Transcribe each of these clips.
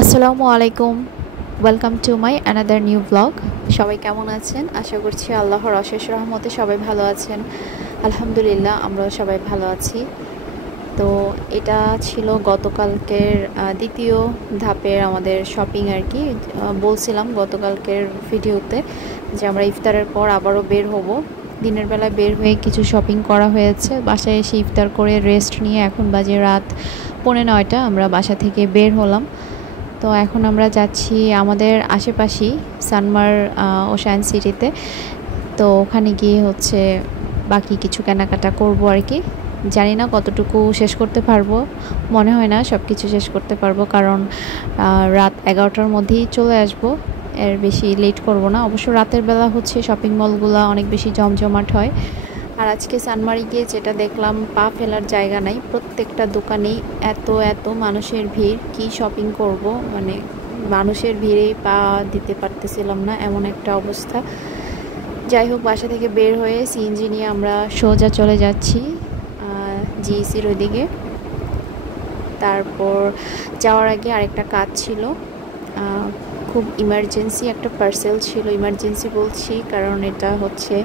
আসসালামু আলাইকুম। Welcome to my another new blog. সবাই কেমন আছেন? আশা করছি আল্লাহর অশেষ রহমতে সবাই ভালো আছেন। আলহামদুলিল্লাহ, আমরাও সবাই ভালো আছি। তো এটা ছিল গতকালকের দ্বিতীয় ধাপের আমাদের শপিং আর কি। বলছিলাম গতকালকের ভিডিওতে যে আমরা ইফতারের পর আবারও বের হব। দিনের বেলায় বের হয়ে কিছু শপিং করা হয়েছে, বাসায় এসে ইফতার করে রেস্ট নিয়ে এখন বাজে রাত 9:45। আমরা বাসা থেকে বের হলাম। তো এখন আমরা যাচ্ছি আমাদের আশেপাশেই সানমার ওশান সিটিতে। তো ওখানে গিয়ে হচ্ছে বাকি কিছু কেনাকাটা করব আর কি। জানি না কতটুকু শেষ করতে পারবো, মনে হয় না সব কিছু শেষ করতে পারবো, কারণ রাত 11টার মধ্যেই চলে আসব। এর বেশি লেট করব না। অবশ্য রাতের বেলা হচ্ছে শপিং মলগুলো অনেক বেশি জমজমাট হয়। আর আজকে সানমারি গিয়ে যেটা দেখলাম, পা ফেলার জায়গা নাই, প্রত্যেকটা দোকানেই এত এত মানুষের ভিড়। কি শপিং করব, মানে মানুষের ভিড়েই পা দিতে পারতেছিলাম না, এমন একটা অবস্থা। যাই হোক, বাসা থেকে বের হয়ে সিএনজি নিয়ে আমরা সোজা চলে যাচ্ছি জিইসির ওইদিকে। তারপর যাওয়ার আগে আরেকটা কাজ ছিল, খুব ইমার্জেন্সি একটা পার্সেল ছিল। ইমার্জেন্সি বলছি কারণ এটা হচ্ছে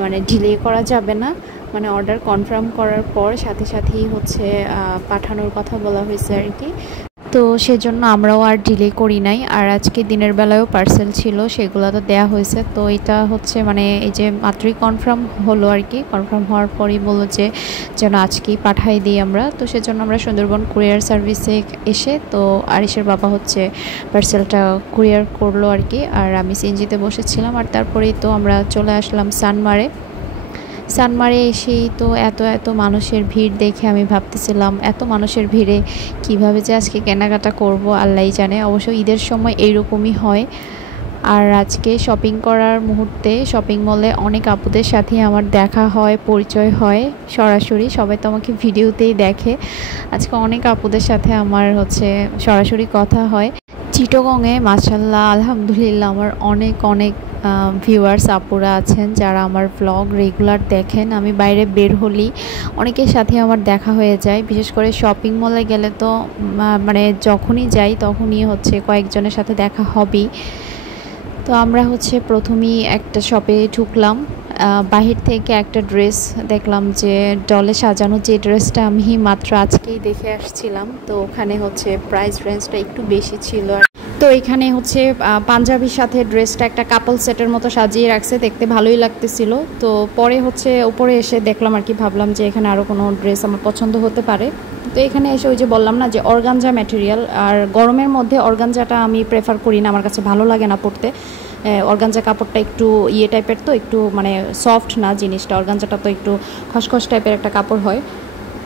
মানে ডিলে করা যাবে না, মানে অর্ডার কনফার্ম করার পর সাথে সাথেই হচ্ছে পাঠানোর কথা বলা হয়েছে আর কি। তো সেজন্য আমরাও আর ডিলে করি নাই। আর আজকে দিনের বেলায়ও পার্সেল ছিল, সেগুলো তো দেওয়া হয়েছে। তো এটা হচ্ছে মানে এই যে মাত্রই কনফার্ম হলো আর কি। কনফার্ম হওয়ার পরই বললো যে যেন আজকেই পাঠাই দিই আমরা। তো সেজন্য আমরা সুন্দরবন কুরিয়ার সার্ভিসে এসে, তো আরিশের বাবা হচ্ছে পার্সেলটা কুরিয়ার করলো আর কি। আর আমি সিএনজিতে বসেছিলাম। আর তারপরেই তো আমরা চলে আসলাম সানমারে। সানমারে এসেই তো এত এত মানুষের ভিড় দেখে আমি ভাবতেছিলাম এত মানুষের ভিড়ে কিভাবে যে আজকে কেনাকাটা করব আল্লাহই জানে। অবশ্য ঈদের সময় এইরকমই হয়। আর আজকে শপিং করার মুহূর্তে শপিং মলে অনেক আপুদের সাথে আমার দেখা হয়, পরিচয় হয় সরাসরি। সবাই তো আমাকে ভিডিওতেই দেখে, আজকে অনেক আপুদের সাথে আমার হচ্ছে সরাসরি কথা হয়। চিটগংয়ে মাশাআল্লাহ আলহামদুলিল্লাহ আমার অনেক অনেক ভিউয়ার্স আপুরা আছেন যারা আমার ভ্লগ রেগুলার দেখেন। আমি বাইরে বের হলেই অনেকের সাথে আমার দেখা হয়ে যায়। বিশেষ করে শপিং মলে গেলে তো মানে যখনই যাই তখনই হচ্ছে কয়েকজনের সাথে দেখা হবেই। তো আমরা হচ্ছে প্রথমেই একটা শপে ঢুকলাম। বাহির থেকে একটা ড্রেস দেখলাম, যে ডলে সাজানো যে ড্রেসটা আমি মাত্র আজকেই দেখে আসছিলাম। তো ওখানে হচ্ছে প্রাইস রেঞ্জটা একটু বেশি ছিল। তো এখানে হচ্ছে পাঞ্জাবির সাথে ড্রেসটা একটা কাপল সেটের মতো সাজিয়ে রাখছে, দেখতে ভালোই লাগতেছিল। তো পরে হচ্ছে উপরে এসে দেখলাম আর কি, ভাবলাম যে এখানে আরও কোনো ড্রেস আমার পছন্দ হতে পারে। তো এখানে এসে ওই যে বললাম না যে অর্গানজা ম্যাটেরিয়াল, আর গরমের মধ্যে অর্গানজাটা আমি প্রেফার করি না, আমার কাছে ভালো লাগে না পরতে। অর্গানজা কাপড়টা একটু ইয়ে টাইপের, তো একটু মানে সফট না জিনিসটা। অর্গানজাটা তো একটু খসখস টাইপের একটা কাপড় হয়।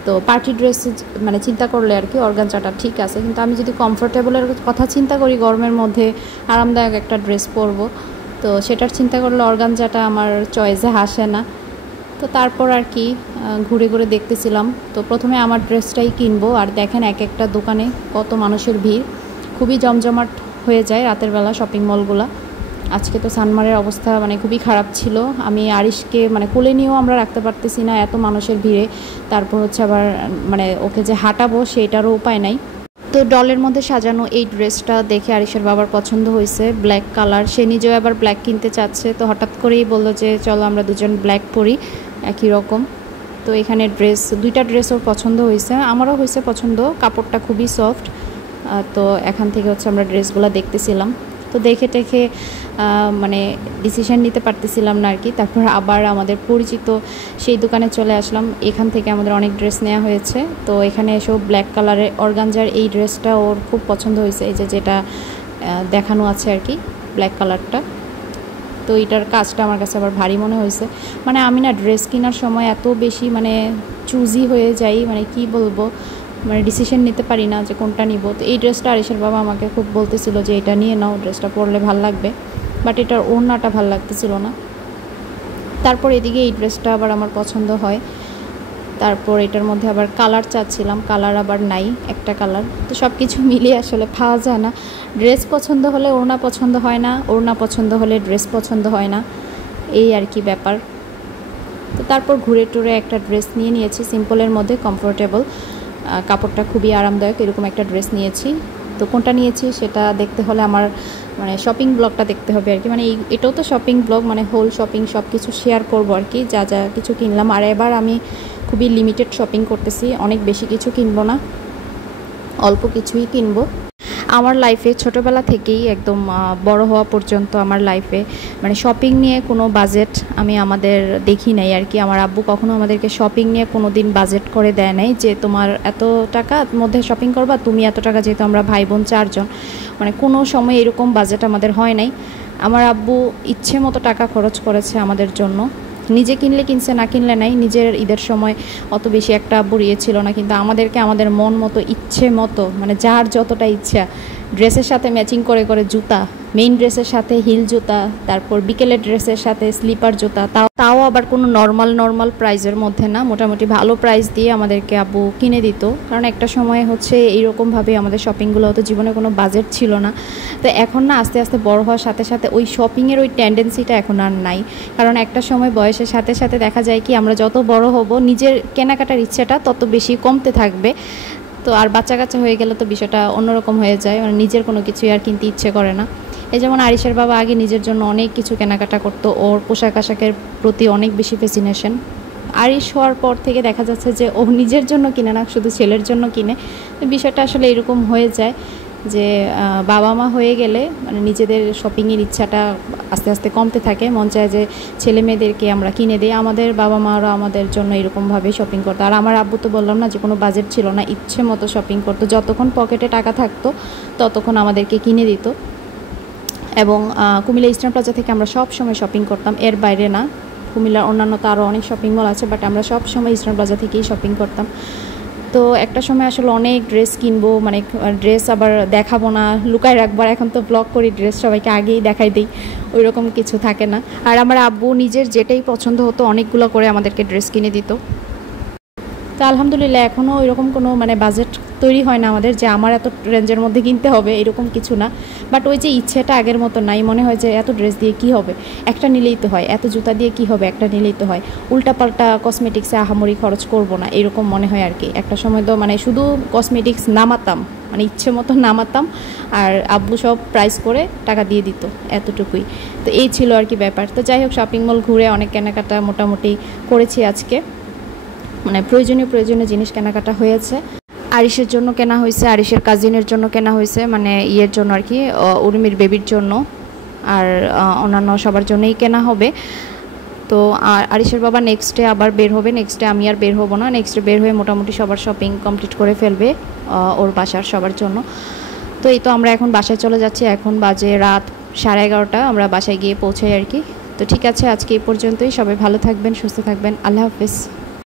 তো পার্টি ড্রেস মানে চিন্তা করলে আর কি অর্গানজাটা ঠিক আছে, কিন্তু আমি যদি কমফোর্টেবলের কথা চিন্তা করি, গরমের মধ্যে আরামদায়ক একটা ড্রেস পরবো, তো সেটার চিন্তা করলে অর্গানজাটা আমার চয়েসে আসে না। তো তারপর আর কি ঘুরে ঘুরে দেখতেছিলাম। তো প্রথমে আমার ড্রেসটাই কিনবো। আর দেখেন এক একটা দোকানে কত মানুষের ভিড়, খুবই জমজমাট হয়ে যায় রাতের বেলা শপিং মলগুলা। আজকে তো সানমারের অবস্থা মানে খুবই খারাপ ছিল। আমি আরিশকে মানে কোলে নিয়েও আমরা রাখতে পারতেছি না এত মানুষের ভিড়ে। তারপর হচ্ছে আবার মানে ওকে যে হাঁটাবো সেইটারও উপায় নাই। তো ডলের মধ্যে সাজানো এই ড্রেসটা দেখে আরিশের বাবার পছন্দ হয়েছে, ব্ল্যাক কালার। সে নিজেও আবার ব্ল্যাক কিনতে চাচ্ছে। তো হঠাৎ করেই বললো যে চলো আমরা দুজন ব্ল্যাক পরি একই রকম। তো এখানে দুইটা ড্রেস ওর পছন্দ হয়েছে, আমারও হয়েছে পছন্দ। কাপড়টা খুবই সফট। তো এখান থেকে হচ্ছে আমরা ড্রেসগুলো দেখতেছিলাম। তো দেখে টেখে মানে ডিসিশন নিতে পারতেছিলাম না আর কি। তারপর আবার আমাদের পরিচিত সেই দোকানে চলে আসলাম। এখান থেকে আমাদের অনেক ড্রেস নেওয়া হয়েছে। তো এখানে এসেও ব্ল্যাক কালারের অর্গানজার এই ড্রেসটা ওর খুব পছন্দ হয়েছে, এই যে যেটা দেখানো আছে আর কি, ব্ল্যাক কালারটা। তো এটার কাজটা আমার কাছে আবার ভারী মনে হয়েছে। মানে আমি না ড্রেস কেনার সময় এত বেশি মানে চুজি হয়ে যাই, মানে কি বলবো, মানে ডিসিশন নিতে পারি না যে কোনটা নিব। তো এই ড্রেসটা আরিশের বাবা আমাকে খুব বলতেছিল যে এটা নিয়ে নাও, ড্রেসটা পরলে ভাল লাগবে, বাট এটার ওড়নাটা ভাল লাগতেছিল না। তারপর এদিকে এই ড্রেসটা আবার আমার পছন্দ হয়। তারপর এটার মধ্যে আবার কালার চাচ্ছিলাম, কালার আবার নাই, একটা কালার। তো সব কিছু মিলিয়ে আসলে পাওয়া যায় না। ড্রেস পছন্দ হলে ওড়না পছন্দ হয় না, ওড়না পছন্দ হলে ড্রেস পছন্দ হয় না, এই আর কি ব্যাপার। তো তারপর ঘুরে টুরে একটা ড্রেস নিয়েছি সিম্পলের মধ্যে, কমফোর্টেবল, কাপড়টা খুবই আরামদায়ক, এরকম একটা ড্রেস নিয়েছি। তো কোনটা নিয়েছি সেটা দেখতে হলে আমার মানে শপিং ব্লগটা দেখতে হবে আর কি, মানে এটাও তো শপিং ব্লগ, মানে হোল শপিং সব কিছু শেয়ার করবো আর কি, যা যা কিছু কিনলাম। আর এবার আমি খুবই লিমিটেড শপিং করতেছি, অনেক বেশি কিছু কিনবো না, অল্প কিছুই কিনবো। আমার লাইফে ছোটোবেলা থেকেই একদম বড় হওয়া পর্যন্ত আমার লাইফে মানে শপিং নিয়ে কোনো বাজেট আমি আমাদের দেখি নাই আর কি। আমার আব্বু কখনো আমাদেরকে শপিং নিয়ে কোনো দিন বাজেট করে দেয় নাই যে তোমার এত টাকার মধ্যে শপিং করবা, তুমি এত টাকা, যেহেতু আমরা ভাই বোন 4 জন, মানে কোনো সময় এরকম বাজেট আমাদের হয় নাই। আমার আব্বু ইচ্ছে মতো টাকা খরচ করেছে আমাদের জন্য, নিজে কিনলে কিনছে, না কিনলে নাই। নিজের ঈদের সময় অত বেশি একটা আব্বুর ইয়ে ছিল না, কিন্তু আমাদেরকে আমাদের মন মতো ইচ্ছে মতো মানে যার যতটা ইচ্ছা, ড্রেসের সাথে ম্যাচিং করে করে জুতা, মেইন ড্রেসের সাথে হিল জুতা, তারপর বিকেলের ড্রেসের সাথে স্লিপার জুতা, তাও আবার কোনো নর্মাল প্রাইসের মধ্যে না, মোটামুটি ভালো প্রাইস দিয়ে আমাদেরকে আব্বু কিনে দিত। কারণ একটা সময় হচ্ছে এইরকমভাবে আমাদের শপিংগুলো হতো, জীবনে কোনো বাজেট ছিল না। তো এখন না আস্তে আস্তে বড় হওয়ার সাথে সাথে ওই শপিংয়ের ওই টেন্ডেন্সিটা এখন আর নাই। কারণ একটা সময় বয়সের সাথে সাথে দেখা যায় কি আমরা যত বড় হব নিজের কেনাকাটার ইচ্ছাটা তত বেশি কমতে থাকবে। তো আর বাচ্চা কাচ্চা হয়ে গেলে তো বিষয়টা অন্যরকম হয়ে যায়, মানে নিজের কোনো কিছুই আর কিনতে ইচ্ছে করে না। এই যেমন আরিশের বাবা আগে নিজের জন্য অনেক কিছু কেনাকাটা করতো, ওর পোশাক আশাকের প্রতি অনেক বেশি ফ্যাসিনেশন। আরিশ হওয়ার পর থেকে দেখা যাচ্ছে যে ও নিজের জন্য কিনে না, শুধু ছেলের জন্য কিনে। তো বিষয়টা আসলে এরকম হয়ে যায় যে বাবা মা হয়ে গেলে মানে নিজেদের শপিংয়ের ইচ্ছাটা আস্তে আস্তে কমতে থাকে, মন চায় যে ছেলে মেয়েদেরকে আমরা কিনে দিই। আমাদের বাবা মারা আমাদের জন্য এরকমভাবেই শপিং করতো। আর আমার আব্বু তো বললাম না যে কোনো বাজেট ছিল না, ইচ্ছে মতো শপিং করতো, যতক্ষণ পকেটে টাকা থাকতো ততক্ষণ আমাদেরকে কিনে দিত। এবং কুমিল্লা ইস্টার্ন প্লাজা থেকে আমরা সব সময় শপিং করতাম, এর বাইরে না। কুমিল্লার অন্যান্য তো আরও অনেক শপিং মল আছে, বাট আমরা সব সময় ইস্টার্ন প্লাজা থেকেই শপিং করতাম। তো একটা সময় আসলে অনেক ড্রেস কিনবো, মানে ড্রেস আবার দেখাবো না, লুকায় রাখবো। এখন তো ব্লগ করি, ড্রেস সবাইকে আগেই দেখাই দিই, ওই রকম কিছু থাকে না। আর আমার আব্বু নিজের যেটাই পছন্দ হতো অনেকগুলো করে আমাদেরকে ড্রেস কিনে দিত। তো আলহামদুলিল্লাহ এখনও ওইরকম কোনো মানে বাজেট তৈরি হয় না আমাদের যে আমার এত রেঞ্জের মধ্যে কিনতে হবে, এরকম কিছু না। বাট ওই যে ইচ্ছেটা আগের মতো নাই, মনে হয় যে এত ড্রেস দিয়ে কি হবে, একটা নিলেই তো হয়, এত জুতা দিয়ে কি হবে, একটা নিলেই তো হয়, উল্টাপাল্টা কসমেটিক্সে আহামরি খরচ করব না, এরকম মনে হয় আর কি। একটা সময় তো মানে শুধু কসমেটিক্স নামাতাম, মানে ইচ্ছে মতো নামাতাম, আর আব্বু সব প্রাইস করে টাকা দিয়ে দিত, এতটুকুই। তো এই ছিল আর কি ব্যাপার। তো যাই হোক, শপিং মল ঘুরে অনেক কেনাকাটা মোটামুটি করেছি আজকে, মানে প্রয়োজনীয় জিনিস কেনাকাটা হয়েছে। আরিশের জন্য কেনা হয়েছে, আরিশের কাজিনের জন্য কেনা হয়েছে, মানে ইয়ের জন্য আর কি, উর্মির বেবির জন্য, আর অন্যান্য সবার জন্যই কেনা হবে। তো আরিশের বাবা নেক্সট ডে আবার বের হবে, নেক্সট ডে আমি আর বের হব না, নেক্সট ডে বের হয়ে মোটামুটি সবার শপিং কমপ্লিট করে ফেলবে ওর বাসার সবার জন্য। তো এই তো আমরা এখন বাসায় চলে যাচ্ছি, এখন বাজে রাত 11:30, আমরা বাসায় গিয়ে পৌঁছাই আর কি। তো ঠিক আছে, আজকে এই পর্যন্তই, সবাই ভালো থাকবেন, সুস্থ থাকবেন, আল্লাহ হাফিজ।